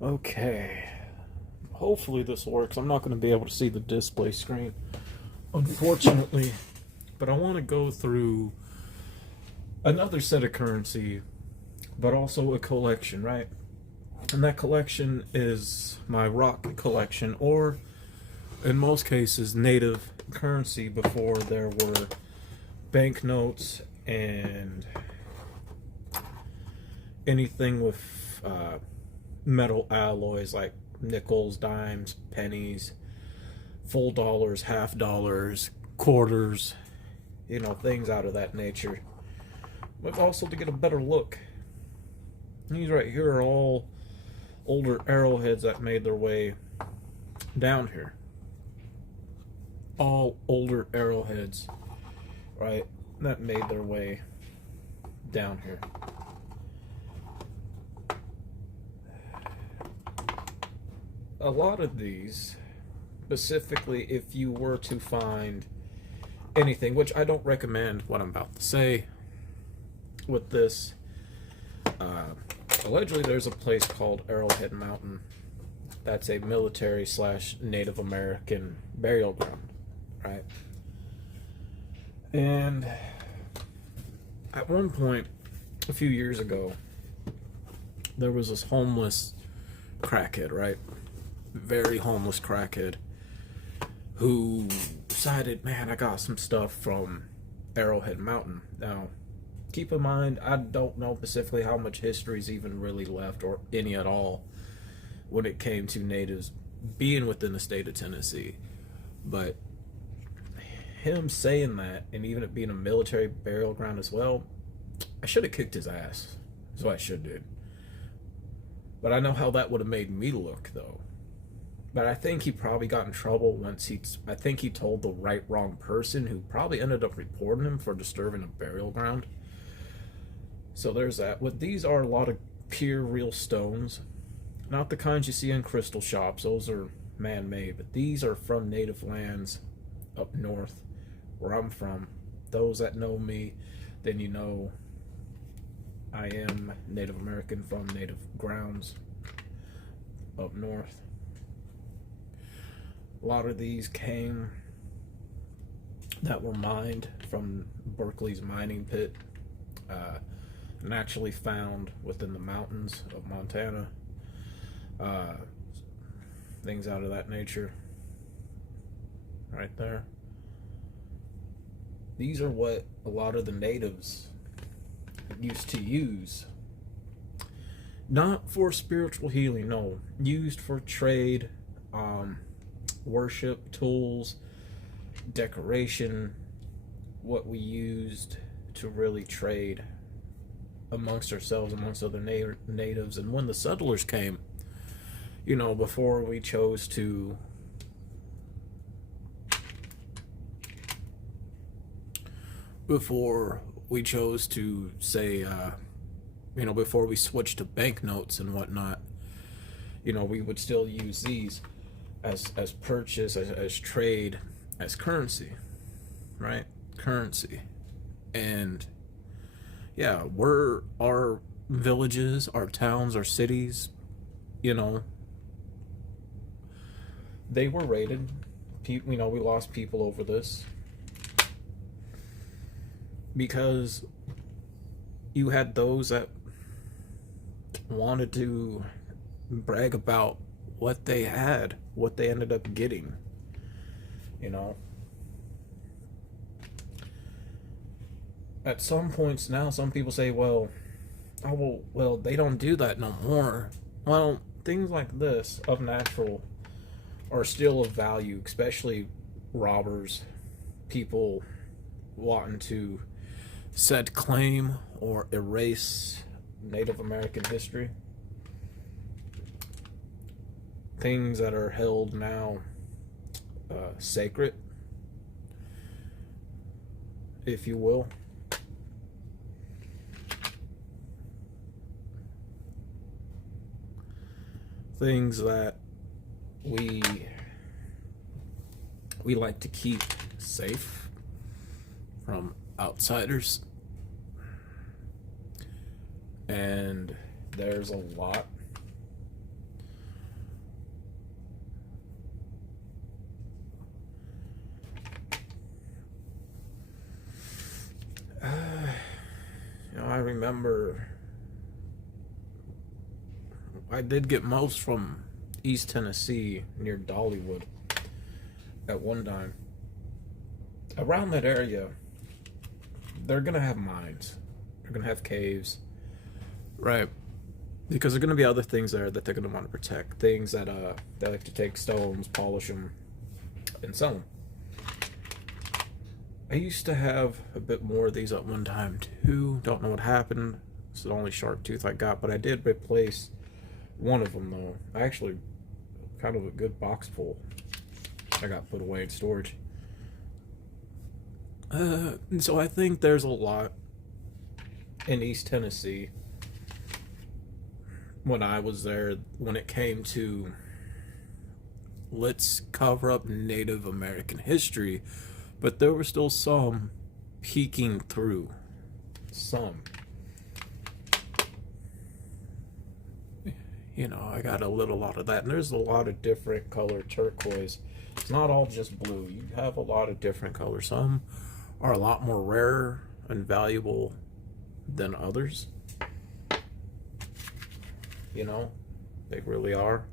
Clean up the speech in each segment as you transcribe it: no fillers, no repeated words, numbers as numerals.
Okay. Hopefully this works. I'm not going to be able to see the display screen, unfortunately. But I want to go through another set of currency, but also a collection, right? And that collection is my rock collection, or in most cases, native currency before there were banknotes and anything with metal alloys like nickels, dimes, pennies, full dollars, half dollars, quarters, things out of that nature. But also to get a better look. These right here are all older arrowheads that made their way down here. All older arrowheads, right, that made their way down here. A lot of these, specifically if you were to find anything, which I don't recommend what I'm about to say with this, allegedly there's a place called Arrowhead Mountain that's a military / Native American burial ground, right? And at one point, a few years ago, there was this homeless crackhead, right? Very homeless crackhead who decided, man, I got some stuff from Arrowhead Mountain. Now, keep in mind, I don't know specifically how much history is even really left, or any at all, when it came to natives being within the state of Tennessee. But him saying that, and even it being a military burial ground as well, I should have kicked his ass. That's what I should have did. But I know how that would have made me look, though. But I think he probably got in trouble once I think he told the wrong person, who probably ended up reporting him for disturbing a burial ground. So there's that. What these are, a lot of pure real stones. Not the kinds you see in crystal shops. Those are man-made. But these are from native lands up north, where I'm from. Those that know me, then you know I am Native American from native grounds up north. A lot of these came that were mined from Berkeley's mining pit, and actually found within the mountains of Montana. Things out of that nature. Right there. These are what a lot of the natives used to use. Not for spiritual healing, no. Used for trade, worship, tools, decoration, what we used to really trade amongst ourselves, amongst other natives. And when the settlers came, before we chose to say, before we switched to banknotes and whatnot, we would still use these as purchase, as trade, as currency, right? Currency. And yeah, our villages, our towns, our cities, they were raided. We lost people over this because you had those that wanted to brag about what they had, what they ended up getting. At some points now, some people say, well, they don't do that no more. Well, things like this of natural are still of value, especially robbers, people wanting to set claim or erase Native American history. Things that are held now sacred, if you will. Things that we like to keep safe from outsiders. And there's a lot remember I did get most from East Tennessee near Dollywood at one time. Around that area, they're going to have mines. They're going to have caves, right? Because there are going to be other things there that they're going to want to protect. Things that they like to take stones, polish them, and sell them. I used to have a bit more of these at one time too. Don't know what happened. It's the only shark tooth I got, but I did replace one of them though. I actually kind of a good box full. I got put away in storage. So I think there's a lot in East Tennessee when I was there when it came to let's cover up Native American history, but there were still some peeking through. Some. You know, I got a lot of that, and there's a lot of different color turquoise. It's not all just blue. You have a lot of different colors. Some are a lot more rare and valuable than others. You know, they really are.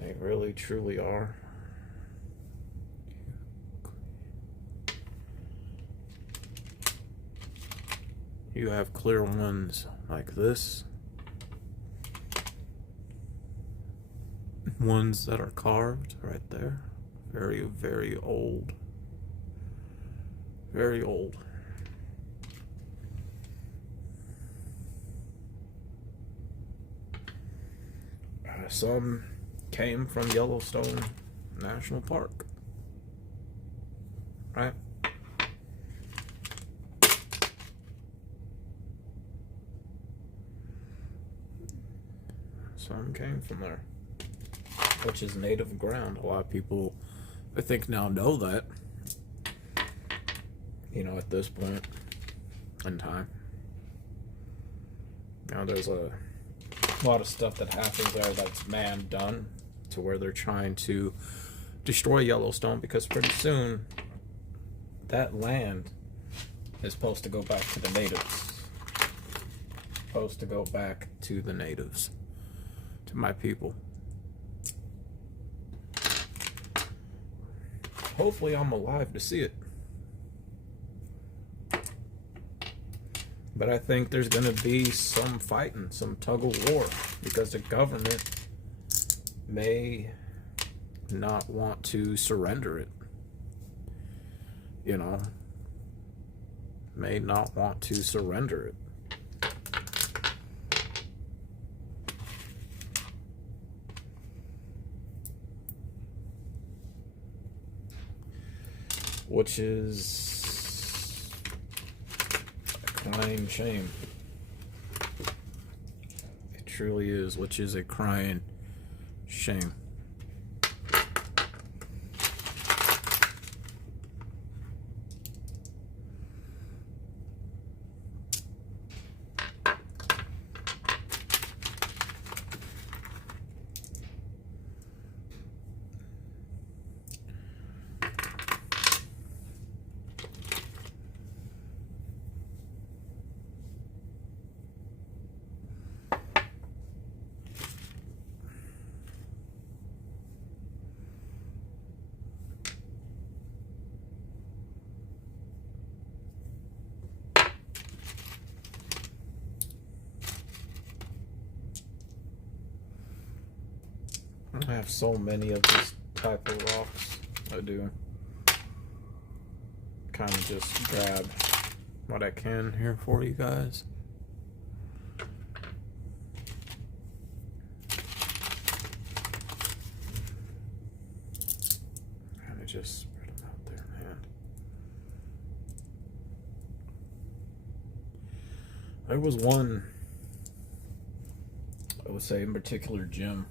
They really, truly are. You have clear ones like this. Ones that are carved right there. Very, very old. Very old. Some came from Yellowstone National Park. Right? Some came from there, which is native ground. A lot of people, I think, now know that, you know, at this point in time. Now there's a lot of stuff that happens there that's man-done, to where they're trying to destroy Yellowstone, because pretty soon that land is supposed to go back to the natives. Supposed to go back to the natives. To my people. Hopefully I'm alive to see it. But I think there's going to be some fighting, some tug of war, because the government may not want to surrender it. You know, may not want to surrender it. Which is a crying shame. It truly is, which is a crying shame. I have so many of this type of rocks. I do. Kind of just grab what I can here for you guys. Kind of just spread them out there, man. There was one, I would say, in particular gem.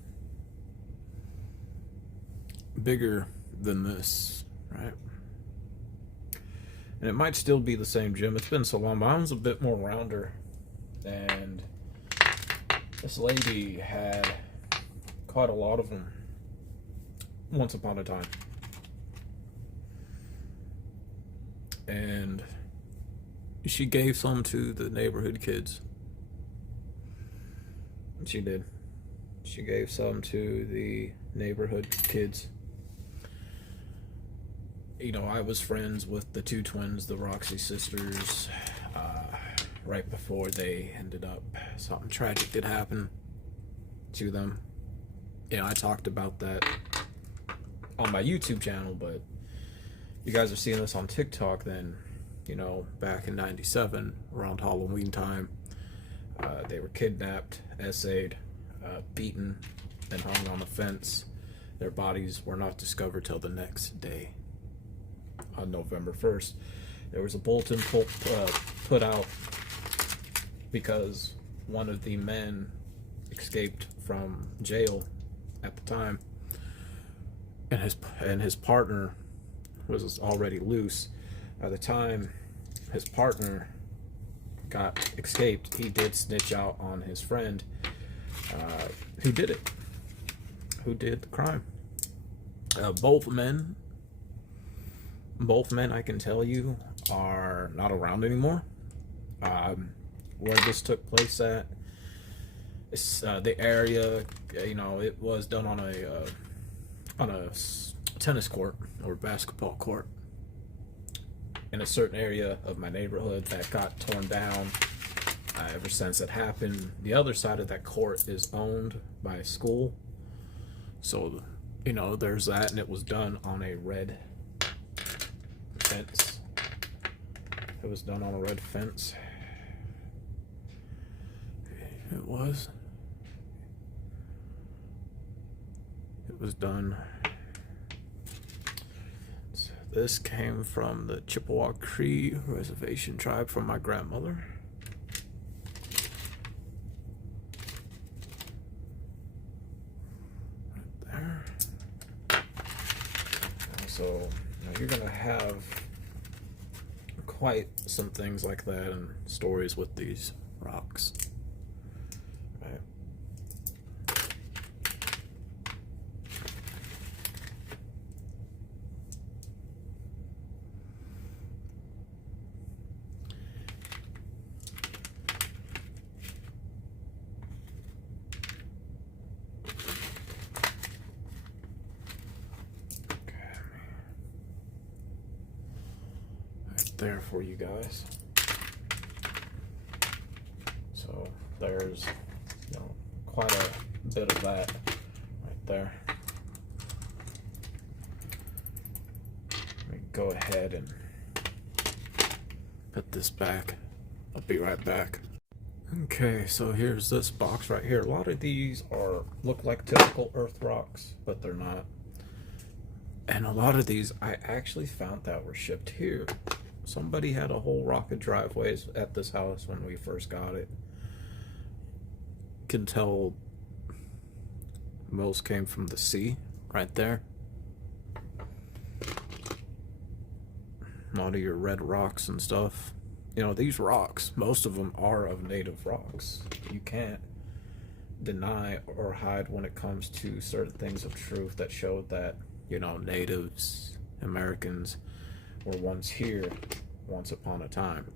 Bigger than this, right? And it might still be the same gem. It's been so long. Mine's a bit more rounder, and this lady had quite a lot of them. once upon a time. And she gave some to the neighborhood kids. She did. She gave some to the neighborhood kids. You know, I was friends with the two twins, the Roxy sisters, right before they ended up, something tragic did happen to them. You know, I talked about that on my YouTube channel, but you guys are seeing this on TikTok. Then, you know, back in '97, around Halloween time, they were kidnapped, essayed, beaten, and hung on a fence. Their bodies were not discovered till the next day, on November 1st. There was a bulletin put out because one of the men escaped from jail at the time, and his partner was already loose. By the time his partner escaped, he did snitch out on his friend who did the crime. Both men, I can tell you, are not around anymore. Where this took place at, it's, the area, you know, it was done on a tennis court or basketball court in a certain area of my neighborhood that got torn down ever since it happened. The other side of that court is owned by a school, so you know there's that, and it was done on a red fence. It was done on a red fence. It was done. This came from the Chippewa Cree Reservation tribe from my grandmother. Right there. So you know, you're gonna have quite some things like that and stories with these rocks. Right. There for you guys. So there's, you know, quite a bit of that right there. Let me go ahead and put this back. I'll be right back. Okay, so here's this box right here. A lot of these look like typical earth rocks, but they're not. And a lot of these I actually found that were shipped here. Somebody had a whole rock of driveways at this house when we first got it. Can tell most came from the sea right there. A lot of your red rocks and stuff. You know, these rocks, most of them are of native rocks. You can't deny or hide when it comes to certain things of truth that showed that, you know, natives, Americans, were once here, once upon a time.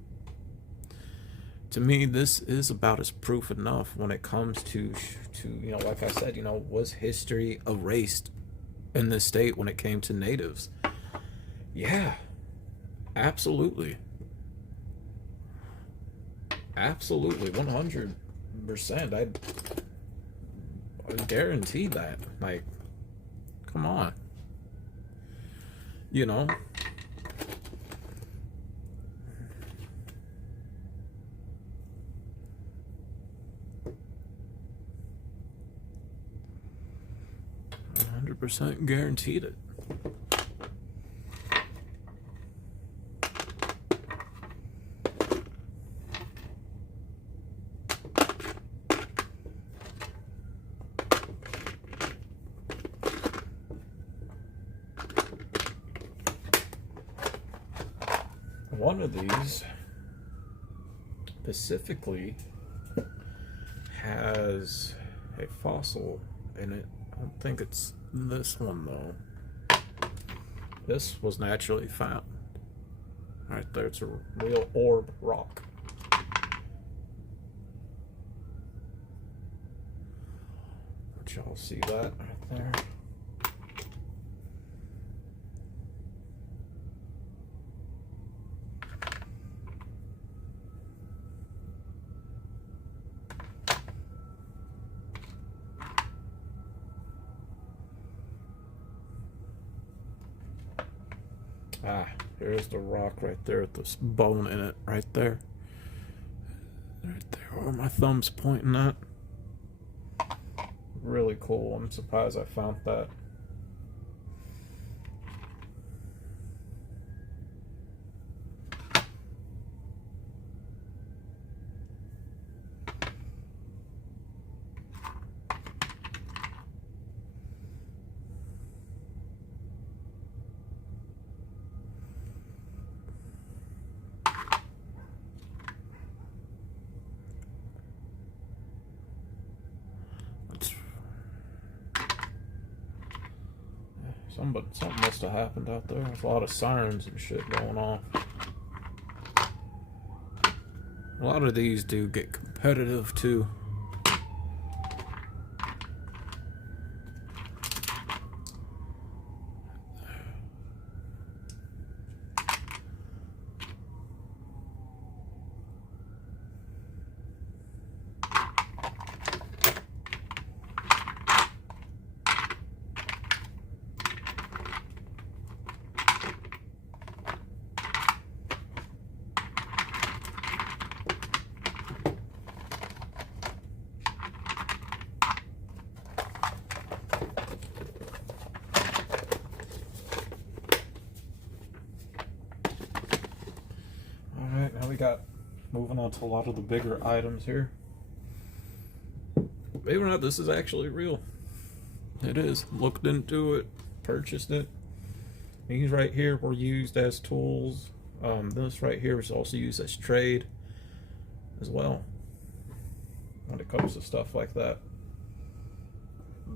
To me, this is about as proof enough when it comes to you know, like I said, you know, was history erased in this state when it came to natives? Yeah, absolutely. Absolutely, 100%. I guarantee that. Like, come on. You know? %, guaranteed it. One of these specifically has a fossil in it. I don't think it's this one though. This was naturally found. Right there, it's a real orb rock. Let y'all see that right there. Ah, here's the rock right there with this bone in it, right there. Right there where my thumb's pointing at. Really cool. I'm surprised I found that. Something must have happened out there. There's a lot of sirens and shit going on. A lot of these do get competitive too. Alright, now we got moving on to a lot of the bigger items here. Believe it or not, this is actually real. It is. Looked into it, purchased it. These right here were used as tools. This right here is also used as trade as well when it comes to stuff like that.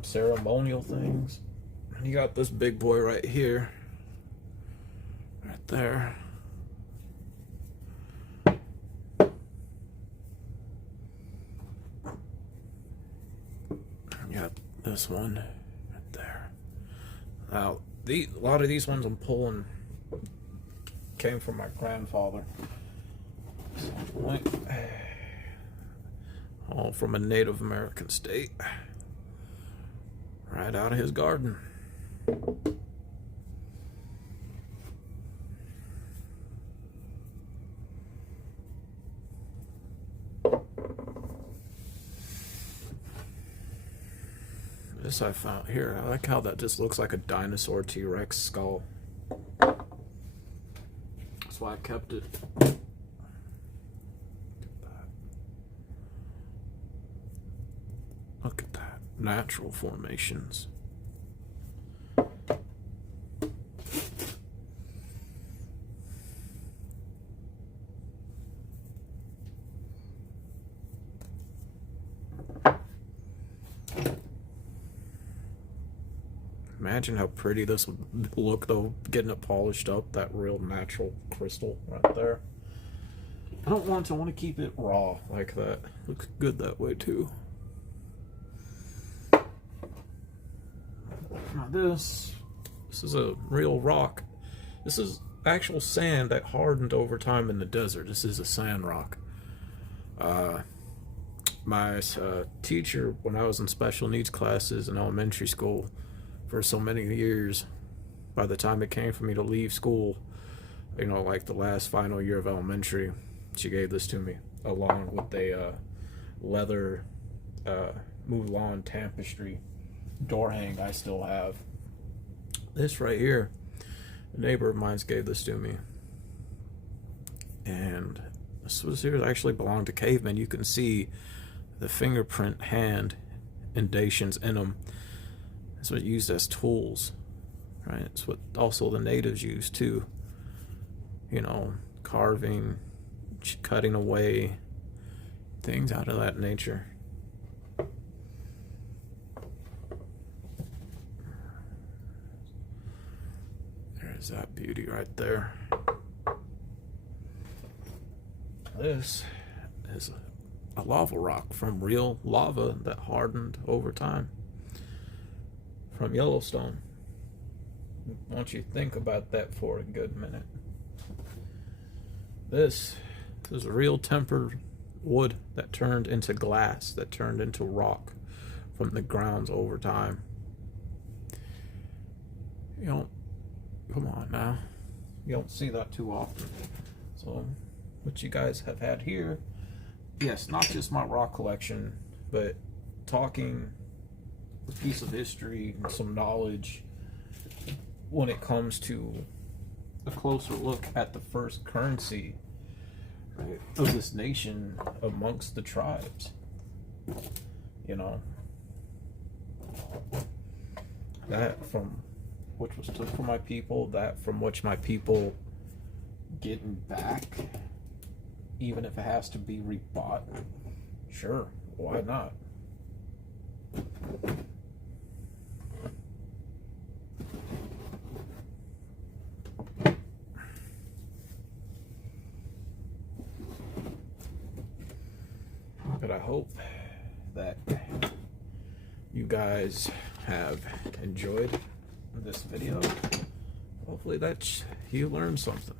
Ceremonial things. You got this big boy right here. Right there. You got this one right there. Now, a lot of these ones I'm pulling came from my grandfather. All from a Native American state. Right out of his garden. This I found here. I like how that just looks like a dinosaur T-Rex skull. That's why I kept it. Look at that. Natural formations. Imagine how pretty this would look though, getting it polished up, that real natural crystal right there. I want to keep it raw like that. Looks good that way too. Now this is a real rock. This is actual sand that hardened over time in the desert. This is a sand rock. My teacher, when I was in special needs classes in elementary school for so many years, by the time it came for me to leave school, you know, like the last final year of elementary, she gave this to me along with a leather Mulan tapestry door hang I still have. This right here, a neighbor of mine gave this to me, and this here actually belonged to cavemen. You can see the fingerprint hand indentions in them. That's what used as tools, right? It's what also the natives used too. You know, carving, cutting away, things out of that nature. beauty right there. This is a lava rock from real lava that hardened over time from Yellowstone. I want you to think about that for a good minute. This is real tempered wood that turned into glass, that turned into rock from the grounds over time. You don't, come on now. You don't see that too often. So, what you guys have had here, yes, not just my rock collection, but talking a piece of history and some knowledge when it comes to a closer look at the first currency, right, of this nation amongst the tribes. You know, that from which was took from my people, that from which my people getting back, even if it has to be rebought, sure, why not? But I hope that you guys have enjoyed this video. Hopefully that you learned something.